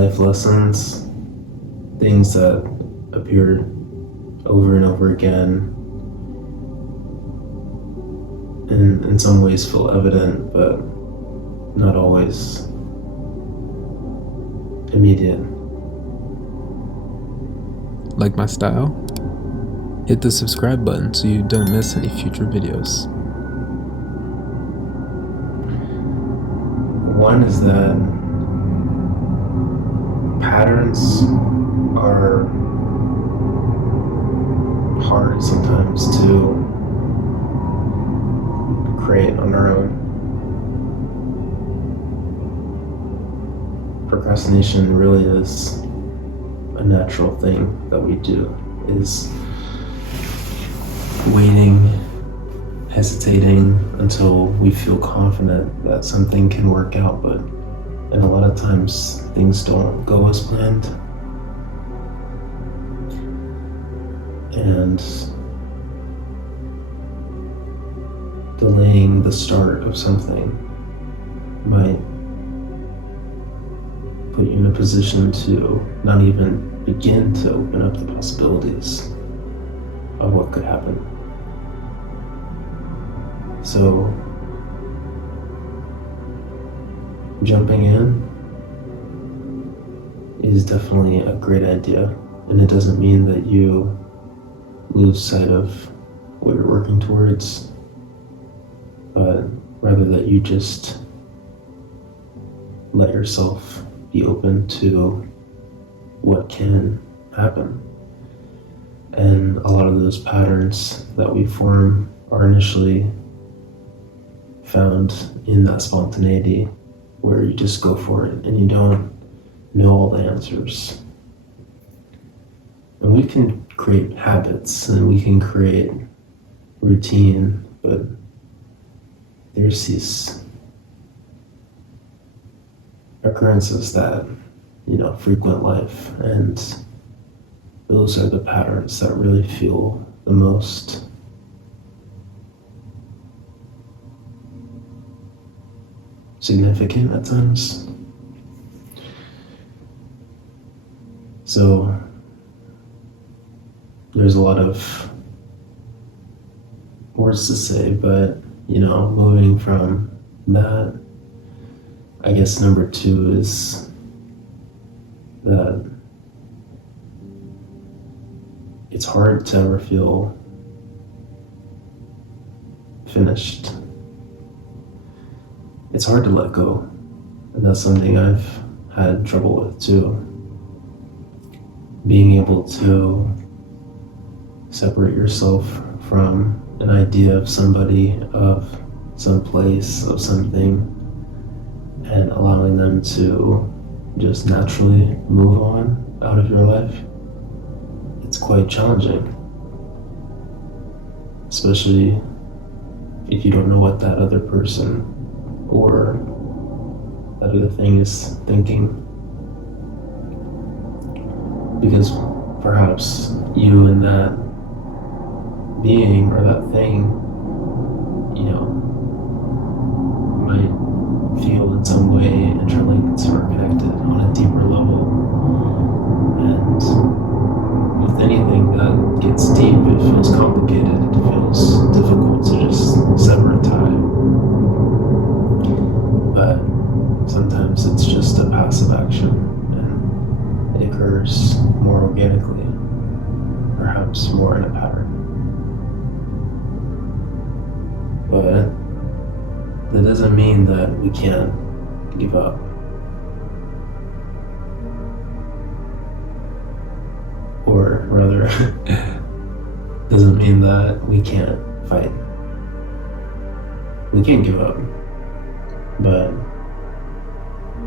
life lessons, things that appear over and over again, and in some ways feel evident, but not always immediate. Like my style? Hit the subscribe button so you don't miss any future videos. One is that patterns are hard sometimes to create on our own. Procrastination really is a natural thing that we do, is waiting, hesitating until we feel confident that something can work out, and a lot of times things don't go as planned. And delaying the start of something might put you in a position to not even begin to open up the possibilities of what could happen. So, jumping in is definitely a great idea, and it doesn't mean that you lose sight of what you're working towards, but rather that you just let yourself be open to what can happen. And a lot of those patterns that we form are initially found in that spontaneity where you just go for it and you don't know all the answers. And we can create habits and we can create routine, but there's these occurrences that, frequent life, and those are the patterns that really feel the most significant at times. So there's a lot of words to say, but moving from that, I guess number 2 is that it's hard to ever feel finished. It's hard to let go, and that's something I've had trouble with too. Being able to separate yourself from an idea of somebody, of some place, of something, and allowing them to just naturally move on out of your life. It's quite challenging, especially if you don't know what that other person or that other thing is thinking. Because perhaps you and that being or that thing, might feel in some way interlinked or connected on a deeper level. And with anything that gets deep, it feels complicated, it feels difficult to just sever a tie. But sometimes it's just a passive action, and it occurs more organically, perhaps more in a pattern. But that doesn't mean that we can't give up. Or rather, doesn't mean that we can't fight. We can't give up. But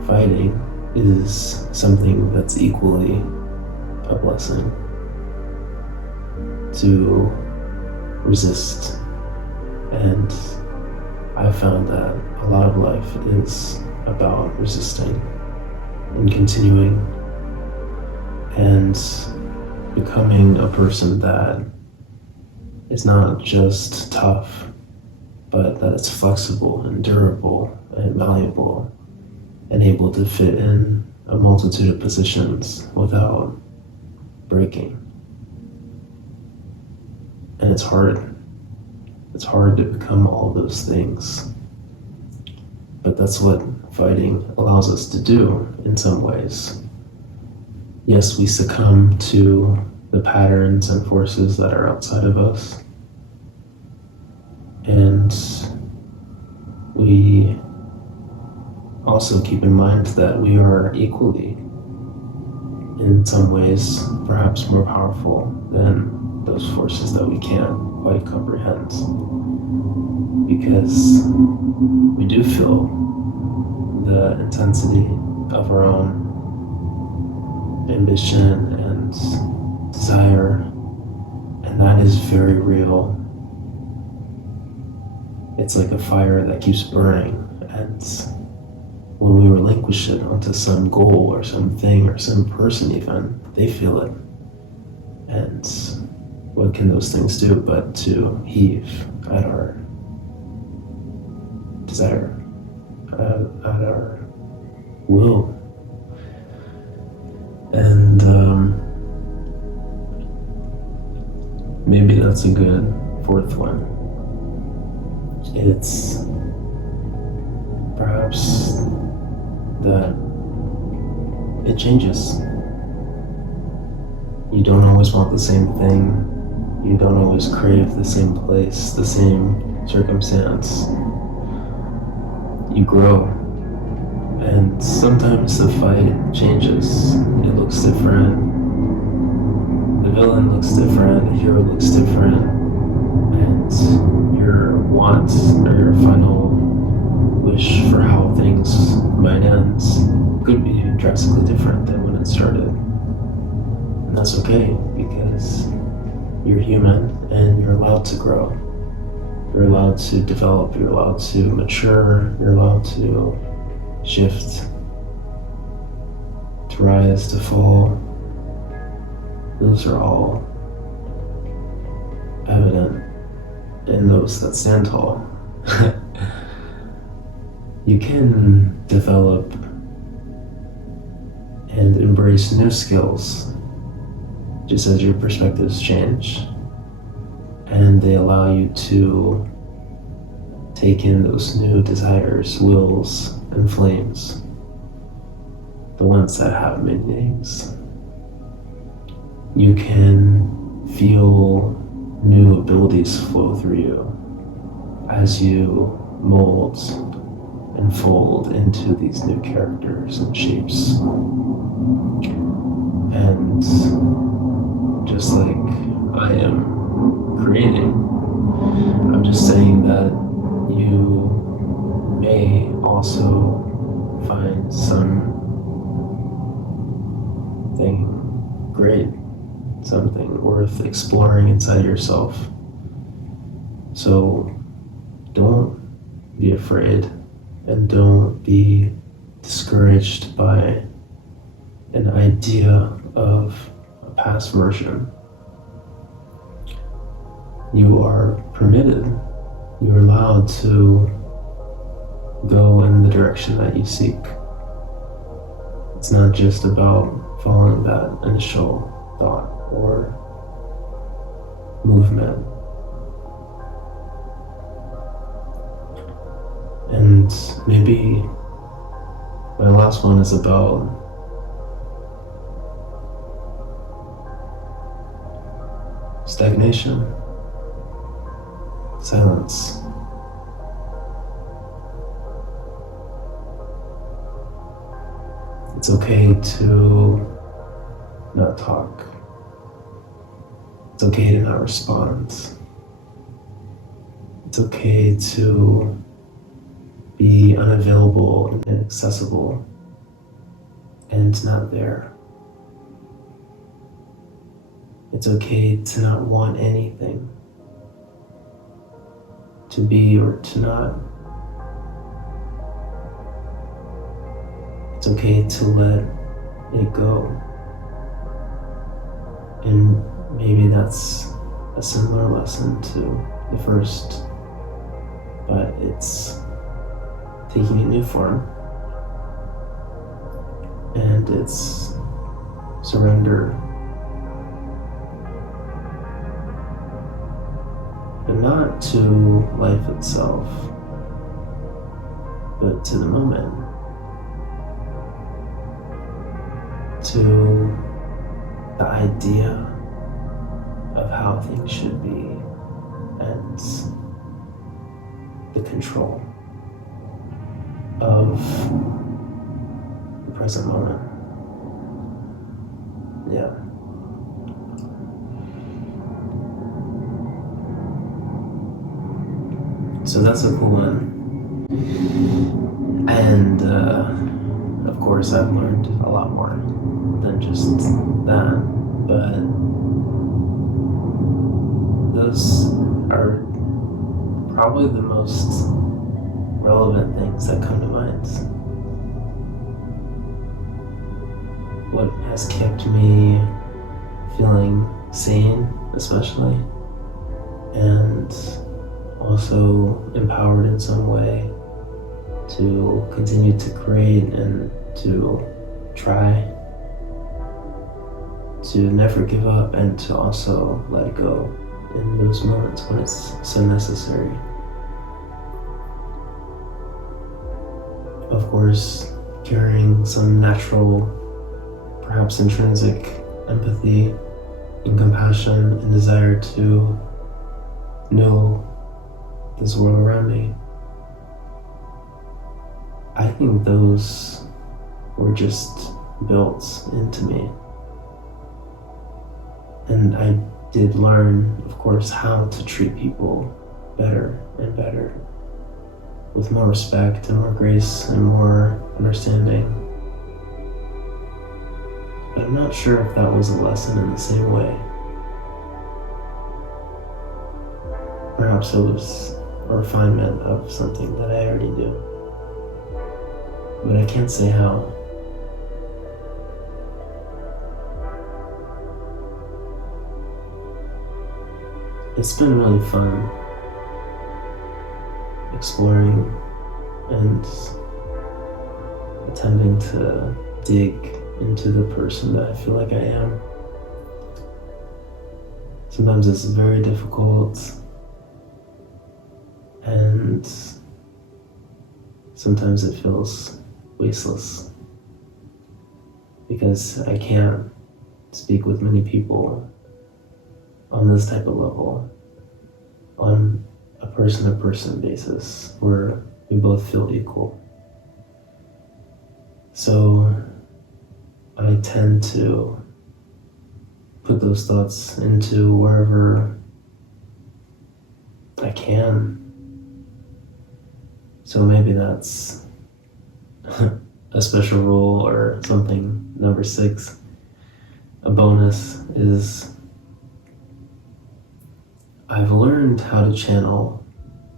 fighting is something that's equally a blessing. To resist. And I found that a lot of life is about resisting and continuing and becoming a person that is not just tough, but that it's flexible and durable and malleable and able to fit in a multitude of positions without breaking. And it's hard. It's hard to become all those things. But that's what fighting allows us to do in some ways. Yes, we succumb to the patterns and forces that are outside of us. And we also keep in mind that we are equally, in some ways, perhaps more powerful than those forces that we can't quite comprehend. Because we do feel the intensity of our own ambition and desire, and that is very real. It's like a fire that keeps burning, and when we relinquish it onto some goal or something or some person even, they feel it. And what can those things do but to heave at our desire, at our will? And maybe that's a good fourth one. It's perhaps that it changes. You don't always want the same thing. You don't always crave the same place, the same circumstance. You grow. And sometimes the fight changes. It looks different. The villain looks different. The hero looks different. And your want or your final wish for how things might end could be drastically different than when it started. And that's okay, because you're human and you're allowed to grow. You're allowed to develop. You're allowed to mature. You're allowed to shift, to rise, to fall. Those are all evident in those that stand tall. You can develop and embrace new skills just as your perspectives change, and they allow you to take in those new desires, wills, and flames, the ones that have many names. You can feel new abilities flow through you as you mold and fold into these new characters and shapes. And just like I am creating, I'm just saying that you may also find something great, something worth exploring inside yourself. So don't be afraid and don't be discouraged by an idea of a past version. You are permitted, you're allowed to go in the direction that you seek. It's not just about following that initial thought or movement. And maybe my last one is about stagnation, silence. It's okay to not talk. It's okay to not respond. It's okay to be unavailable and inaccessible and not there. It's okay to not want anything, to be or to not. It's okay to let it go. And maybe that's a similar lesson to the first, but it's taking a new form. and its surrender, but not to life itself, but to the moment, to the idea of how things should be, and the control of the present moment. Yeah. So that's a cool one. And of course I've learned a lot more than just that, but those are probably the most relevant things that come to mind. What has kept me feeling sane, especially, and also empowered in some way to continue to create and to try to never give up, and to also let go in those moments when it's so necessary. Of course, carrying some natural, perhaps intrinsic empathy and compassion and desire to know this world around me. I think those were just built into me. And I did learn, of course, how to treat people better and better, with more respect and more grace and more understanding. But I'm not sure if that was a lesson in the same way. Perhaps it was a refinement of something that I already do, but I can't say how. It's been really fun exploring and attempting to dig into the person that I feel like I am. Sometimes it's very difficult, and sometimes it feels wasteless because I can't speak with many people on this type of level, on a person-to-person basis where we both feel equal. So I tend to put those thoughts into wherever I can. So maybe that's a special rule or something. Number 6, a bonus, is I've learned how to channel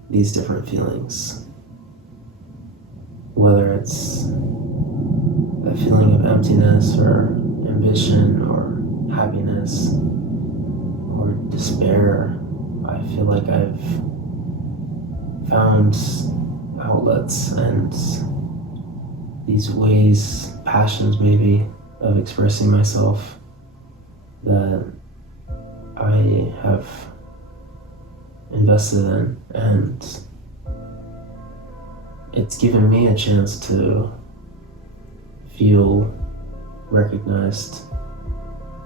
these different feelings, whether it's a feeling of emptiness or ambition or happiness or despair. I feel like I've found outlets and these ways, passions maybe, of expressing myself that I have invested in, and it's given me a chance to feel recognized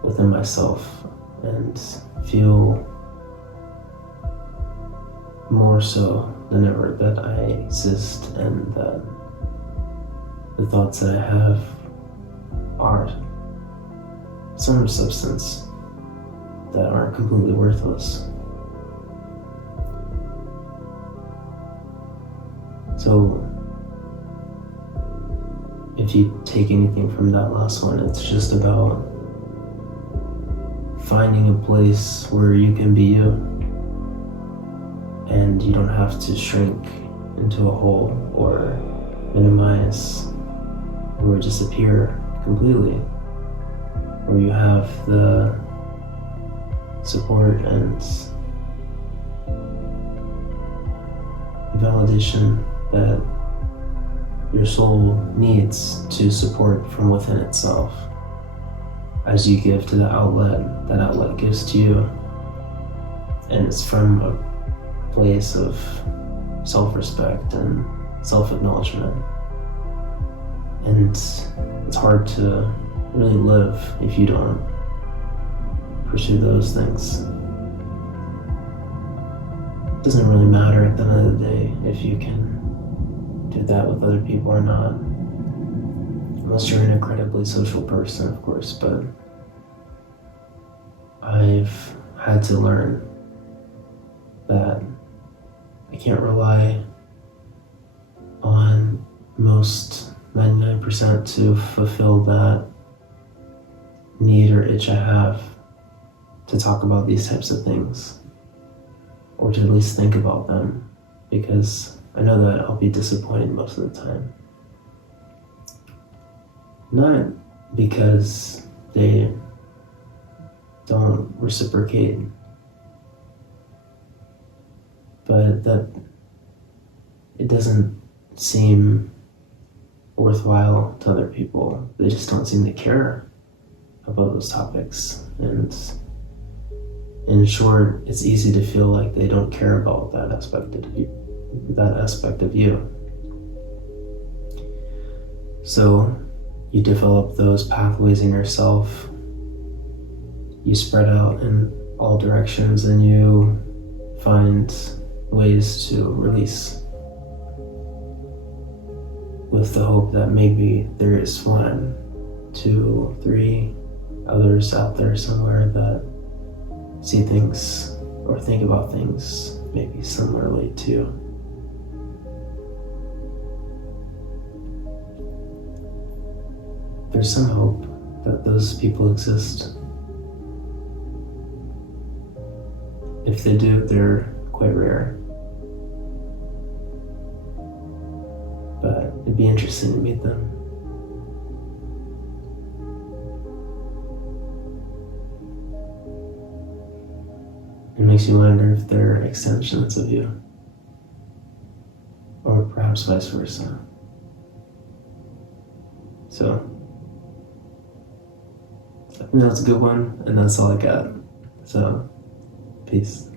within myself and feel more so than ever that I exist, and that the thoughts that I have are some substance that aren't completely worthless. So if you take anything from that last one, it's just about finding a place where you can be you, and you don't have to shrink into a hole or minimize or disappear completely, where you have the support and validation that your soul needs to support from within itself. As you give to the outlet, that outlet gives to you. And it's from a place of self-respect and self-acknowledgement. And it's hard to really live if you don't pursue those things. It doesn't really matter at the end of the day if you can do that with other people or not. Unless you're an incredibly social person, of course, but I've had to learn that I can't rely on most 99% to fulfill that need or itch I have to talk about these types of things, or to at least think about them, because I know that I'll be disappointed most of the time. Not because they don't reciprocate, but that it doesn't seem worthwhile to other people. They just don't seem to care about those topics. And in short, it's easy to feel like they don't care about that aspect of you. So you develop those pathways in yourself, you spread out in all directions, and you find ways to release, with the hope that maybe there is 1, 2, 3 others out there somewhere that see things or think about things maybe similarly too. There's some hope that those people exist. If they do, they're quite rare. But it'd be interesting to meet them. It makes you wonder if they're extensions of you, or perhaps vice versa. So, I think that's a good one, and that's all I got. So, peace.